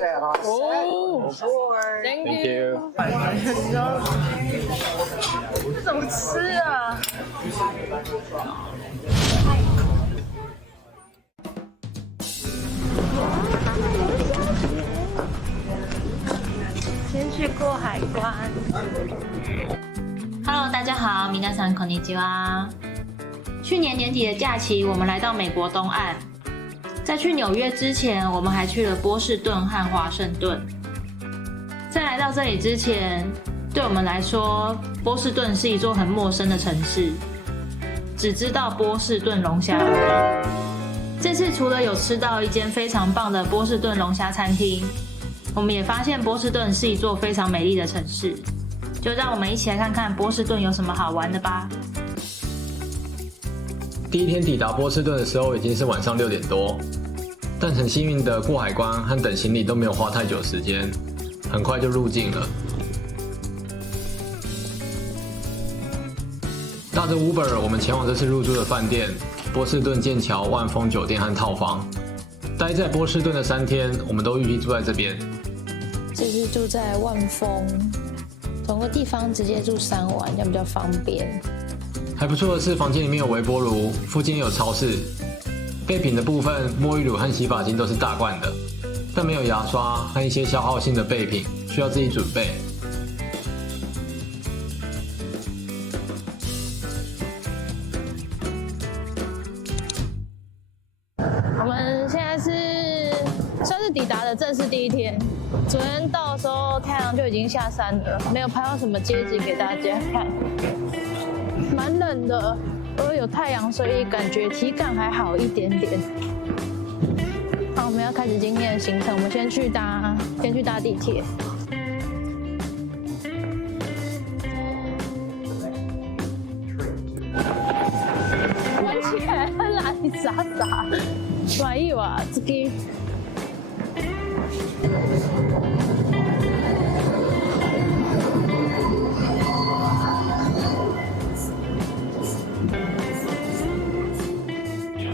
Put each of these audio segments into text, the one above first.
哦 Thank you。这怎么吃啊？先去过海关。Hello， 大家好，皆さんこんにちは。去年年底的假期，我们来到美国东岸。在去纽约之前，我们还去了波士顿和华盛顿。在来到这里之前，对我们来说，波士顿是一座很陌生的城市，只知道波士顿龙虾而已。这次除了有吃到一间非常棒的波士顿龙虾餐厅，我们也发现波士顿是一座非常美丽的城市。就让我们一起来看看波士顿有什么好玩的吧。第一天抵达波士顿的时候已经是晚上6点多，但很幸运的过海关和等行李都没有花太久时间，很快就入境了。搭着 Uber， 我们前往这次入住的饭店——波士顿剑桥万丰酒店和套房。待在波士顿的3天，我们都预计住在这边。这是住在万丰，同个地方直接住3晚，这样比较方便。还不错的是，房间里面有微波炉，附近也有超市。备品的部分，沐浴乳和洗发精都是大罐的，但没有牙刷和一些消耗性的备品，需要自己准备。我们现在算是抵达的正式第一天。昨天到的时候，太阳就已经下山了，没有拍到什么街景给大家看。蛮冷的，因为有太阳，所以感觉体感还好一点点。好，我们要开始今天的行程，我们先去搭地铁。闻起来很懒傻傻，まあいいわ、次。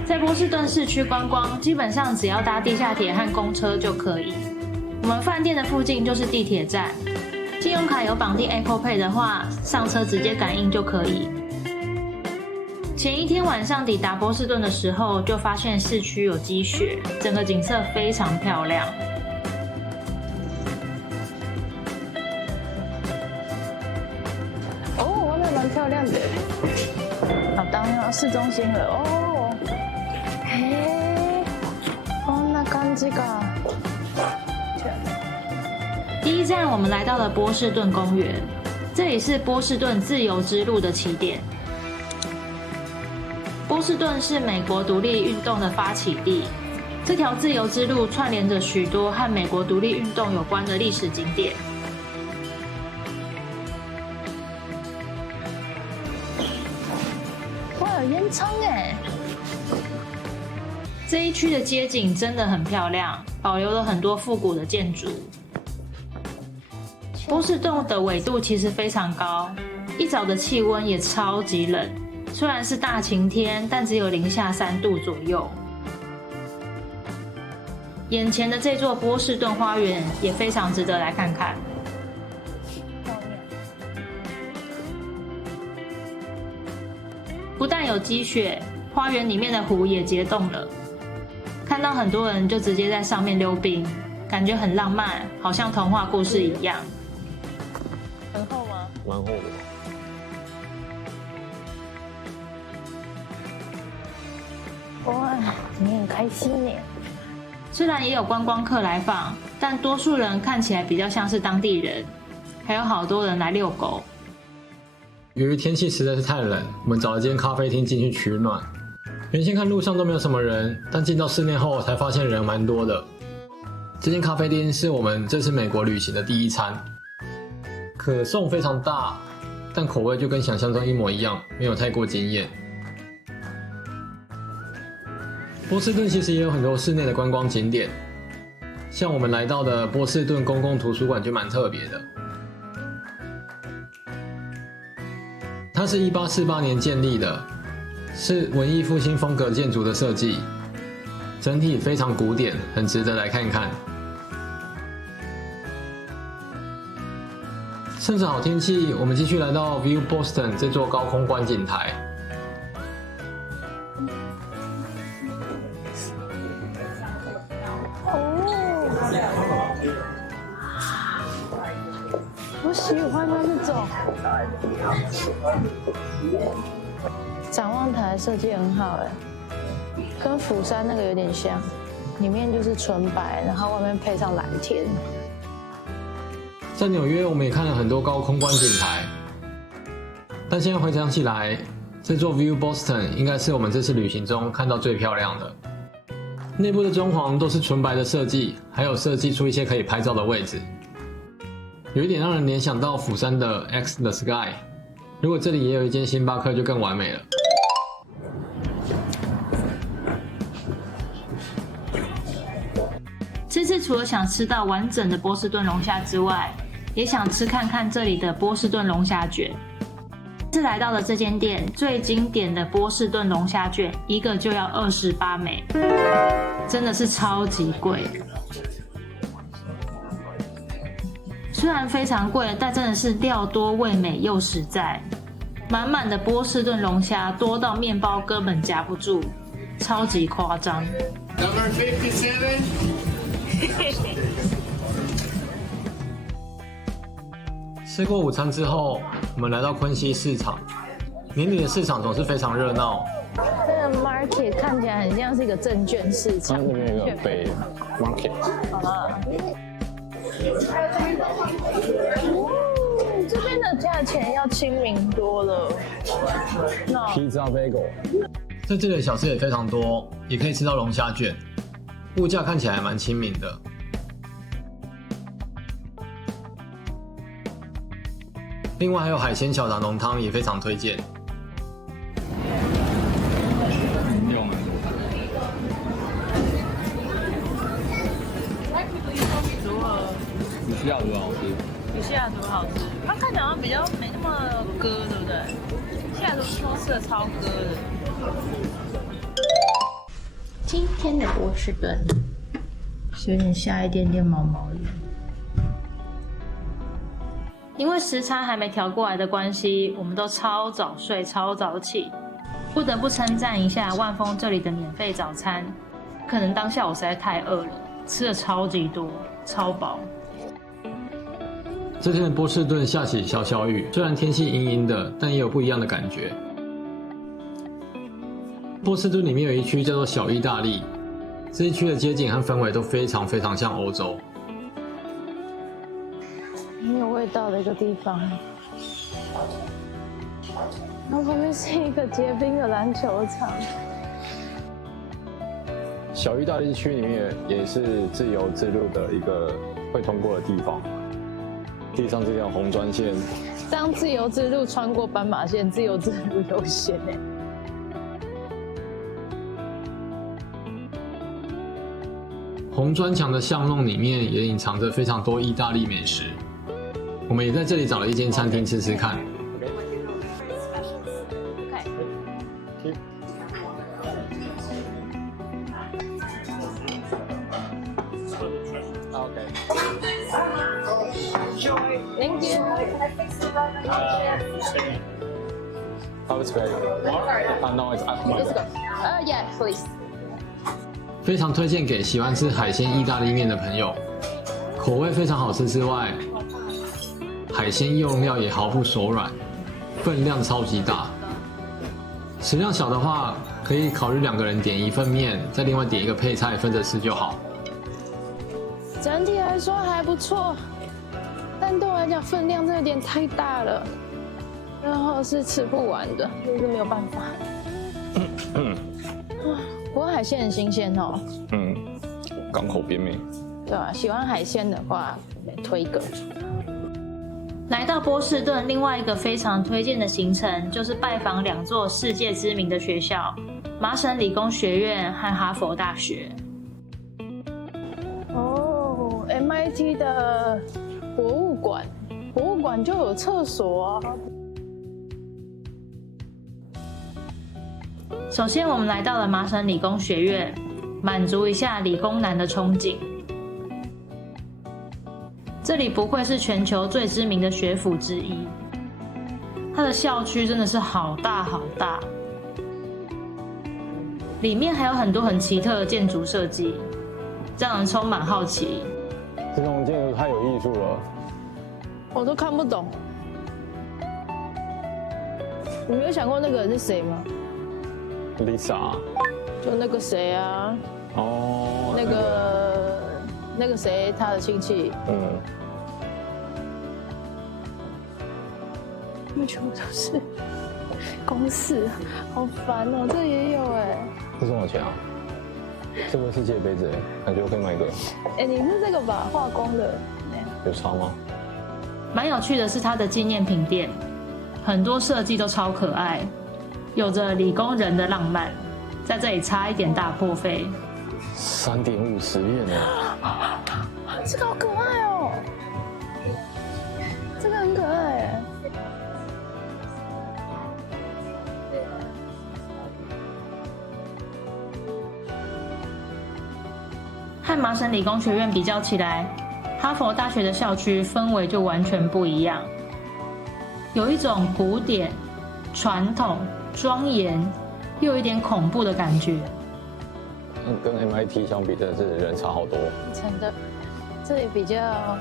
在波士顿市区观光，基本上只要搭地下铁和公车就可以。我们饭店的附近就是地铁站，信用卡有绑定 Apple Pay 的话，上车直接感应就可以。前一天晚上抵达波士顿的时候，就发现市区有积雪，整个景色非常漂亮。哦，外面蛮漂亮的。好，到市中心了哦。こんな感じか。第一站，我们来到了波士顿公园，这里是波士顿自由之路的起点。波士顿是美国独立运动的发起地，这条自由之路串联着许多和美国独立运动有关的历史景点。哇，有烟囱哎！这一区的街景真的很漂亮，保留了很多复古的建筑。波士顿的纬度其实非常高，一早的气温也超级冷，虽然是大晴天，但只有零下3度左右。眼前的这座波士顿花园也非常值得来看看。不但有积雪，花园里面的湖也结冻了。看到很多人就直接在上面溜冰，感觉很浪漫，好像童话故事一样。很厚吗？蛮厚的。哇，你很开心耶！虽然也有观光客来访，但多数人看起来比较像是当地人，还有好多人来遛狗。由于天气实在是太冷，我们找了间咖啡厅进去取暖。原先看路上都没有什么人，但进到室内后才发现人蛮多的。这间咖啡厅是我们这次美国旅行的第一餐，可颂非常大，但口味就跟想象中一模一样，没有太过惊艳。波士顿其实也有很多室内的观光景点，像我们来到的波士顿公共图书馆就蛮特别的。它是1848年建立的，是文艺复兴风格建筑的设计，整体非常古典，很值得来看看。趁着好天气，我们继续来到 View Boston 这座高空观景台。我喜欢它这种展望台设计很好哎，跟釜山那个有点像，里面就是纯白，然后外面配上蓝天。在纽约，我们也看了很多高空观景台，但现在回想起来，这座 View Boston 应该是我们这次旅行中看到最漂亮的。内部的装潢都是纯白的设计，还有设计出一些可以拍照的位置，有一点让人联想到釜山的 X the Sky。如果这里也有一间星巴克，就更完美了。这次除了想吃到完整的波士顿龙虾之外，也想吃看看这里的波士顿龙虾卷。这次来到的这间店，最经典的波士顿龙虾卷，一个就要28美，真的是超级贵。虽然非常贵，但真的是料多味美又实在。满满的波士顿龙虾多到面包根本夹不住，超级夸张。Number 57. 吃过午餐之后，我们来到昆西市场。年底的市场总是非常热闹。这个 market 看起来很像是一个证券市场。那边有个北 market。这边的价钱要亲民多了。Pizza bagel。在这里的小吃也非常多，也可以吃到龙虾卷，物价看起来还蛮亲民的。另外还有海鲜小肠浓汤也非常推荐。用啊。如何？鱼西雅图好吃。比西雅图好吃，它看起来好像比较没那么割，对不对？西雅图说吃的超割的。今天的波士顿是有点下一点点毛毛雨，因为时差还没调过来的关系，我们都超早睡、超早起。不得不称赞一下万丰这里的免费早餐，可能当下我实在太饿了，吃了超级多，超饱。这天的波士顿下起小小雨，虽然天气阴阴的，但也有不一样的感觉。波士顿里面有一区叫做小意大利，这一区的街景和氛围都非常非常像欧洲，很有味道的一个地方。然后旁边是一个结冰的篮球场。小意大利区里面也是自由之路的一个会通过的地方，地上这条红砖线。当自由之路穿过斑马线，自由之路优先欸。红砖墙的巷弄里面也隐藏着非常多意大利美食，我们也在这里找了一间餐厅吃吃看。Thank you. Oh, it's great. No, it's Let's go. Yeah, please. 非常推荐给喜欢吃海鲜意大利面的朋友，口味非常好吃之外，海鲜用料也毫不手软，分量超级大。食量小的话，可以考虑2个人点1份面，再另外点一个配菜分着吃就好。整体来说还不错，但对我来讲分量真的有点太大了，然后是吃不完的，就是没有办法。不过海鲜很新鲜哦。港口边面。对啊，喜欢海鲜的话，推一个。来到波士顿，另外一个非常推荐的行程就是拜访2座世界知名的学校——麻省理工学院和哈佛大学。哦 ，MIT 的博物馆，博物馆就有厕所啊。首先，我们来到了麻省理工学院，满足一下理工男的憧憬。这里不愧是全球最知名的学府之一，它的校区真的是好大好大，里面还有很多很奇特的建筑设计，让人充满好奇。这种建筑太有艺术了，我都看不懂。你没有想过那个人是谁吗？ Lisa， 就那个谁啊，哦，那个谁，他的亲戚。那全部都是公式，好烦哦！这也有哎。这多少钱啊？这个世界杯子，感觉我可以买一个。哎，你是这个吧？化工的。有差吗？蛮有趣的是它的纪念品店，很多设计都超可爱，有着理工人的浪漫，在这里差一点大破费。3.50元呢。这个好可爱哦，这个很可爱哎。和麻省理工学院比较起来，哈佛大学的校区氛围就完全不一样，有一种古典、传统、庄严，又有一点恐怖的感觉。跟 MIT 相比，真的是人差好多。真的，这里比较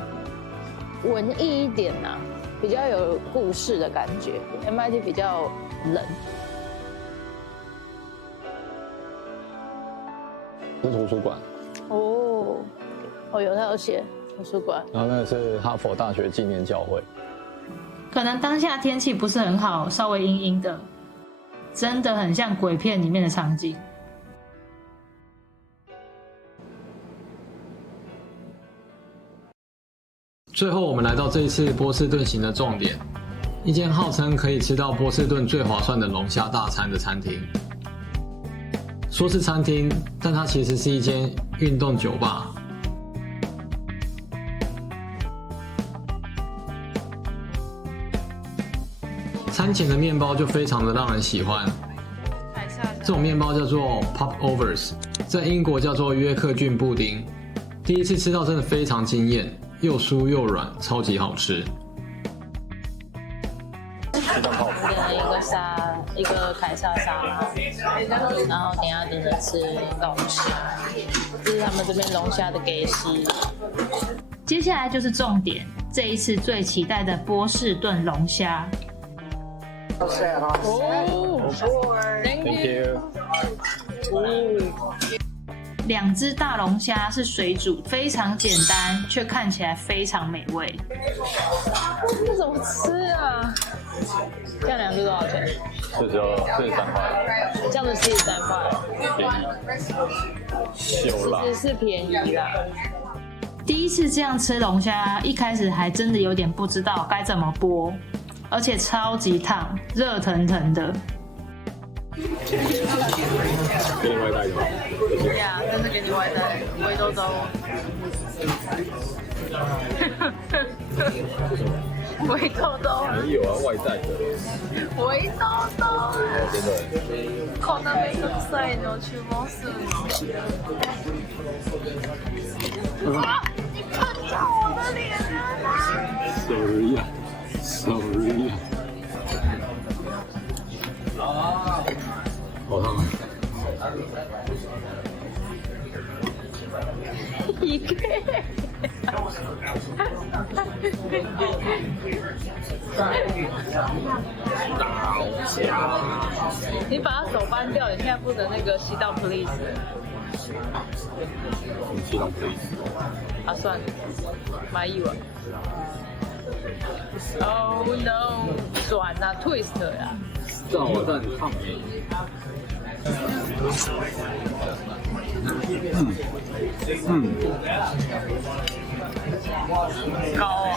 文艺一点呐，比较有故事的感觉。MIT 比较冷。这是图书馆。哦，有他有写图书馆。然后那个是哈佛大学纪念教会。可能当下天气不是很好，稍微阴阴的，真的很像鬼片里面的场景。最后，我们来到这一次波士顿行的重点，一间号称可以吃到波士顿最划算的龙虾大餐的餐厅。说是餐厅，但它其实是一间运动酒吧。餐前的面包就非常的让人喜欢，这种面包叫做 Popovers， 在英国叫做约克郡布丁。第一次吃到真的非常惊艳，又酥又软，超级好吃。一个凯撒沙拉，然后等一下等着吃龙虾，这是他们这边龙虾的给西。接下来就是重点，这一次最期待的波士顿龙虾。哦 ，Thank you。2只大龙虾是水煮，非常简单，却看起来非常美味。这怎么吃啊？这样2只多少钱43块，这样子43块，便宜，秀啦，其实是便宜啦。第一次这样吃龙虾，一开始还真的有点不知道该怎么剥，而且超级烫，热腾腾的。给你外带的吗？对呀，真的给你外带，围兜兜。围兜兜。没有啊，外带的。围兜兜。真的。こんなめんどくさいの注文するの。啊！你碰到我的脸了啦 Sorry 啊 ，Sorry 啊。好烫啊！一个。你把他手扳掉，你现在不能那个吸到 please。你吸到 please。啊，算了，买一碗。Oh no！ 转啊 ，twist 呀。炸我蛋烫。高啊！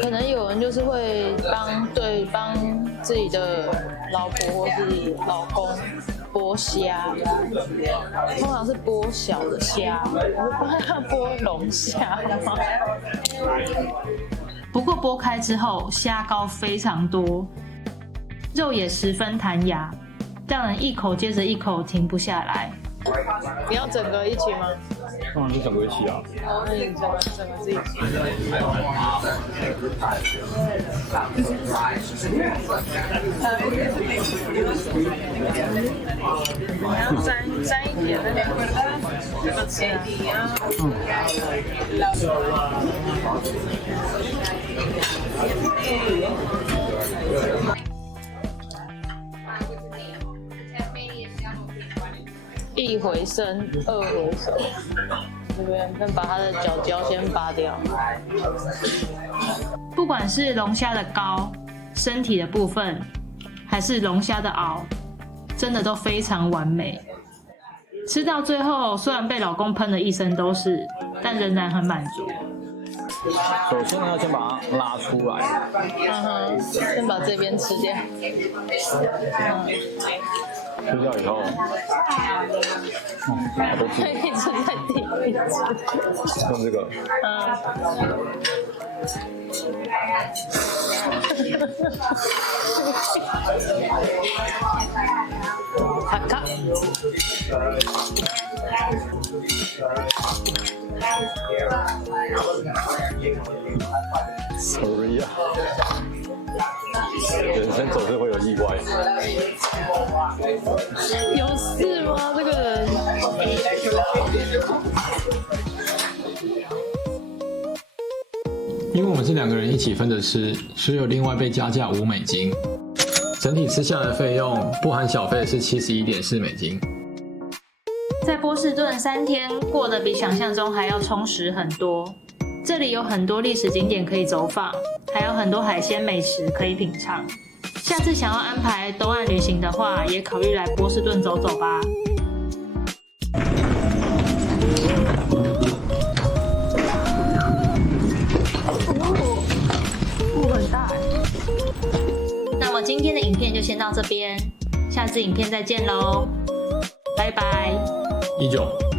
可能有人就是会帮自己的老婆或是老公剥虾，通常是剥小的虾，剥龙虾吗？不过剥开之后，虾膏非常多，肉也十分弹牙，让人一口接着一口停不下来。你要整个一起吗？当然是整个一起啊。哦，那你整个自己起。你要沾一点那个这个吃啊。一回生，二回熟。这边先把它的角胶先拔掉。不管是龙虾的膏、身体的部分，还是龙虾的螯，真的都非常完美。吃到最后，虽然被老公喷了一身都是，但仍然很满足。首先呢，要先把它拉出来。先把这边吃掉。吃掉以后，好多汁。一直在滴。用这个。咔咔。Sorry 啊，人生总是会有意外。有事吗？这个人。因为我们是2个人一起分着吃，所以有另外被加价$5，整体吃下来的费用不含小费是$71.4。在波士顿3天过得比想象中还要充实很多。这里有很多历史景点可以走访，还有很多海鲜美食可以品尝。下次想要安排东岸旅行的话，也考虑来波士顿走走吧。很大。那么今天的影片就先到这边，下次影片再见喽，拜拜。19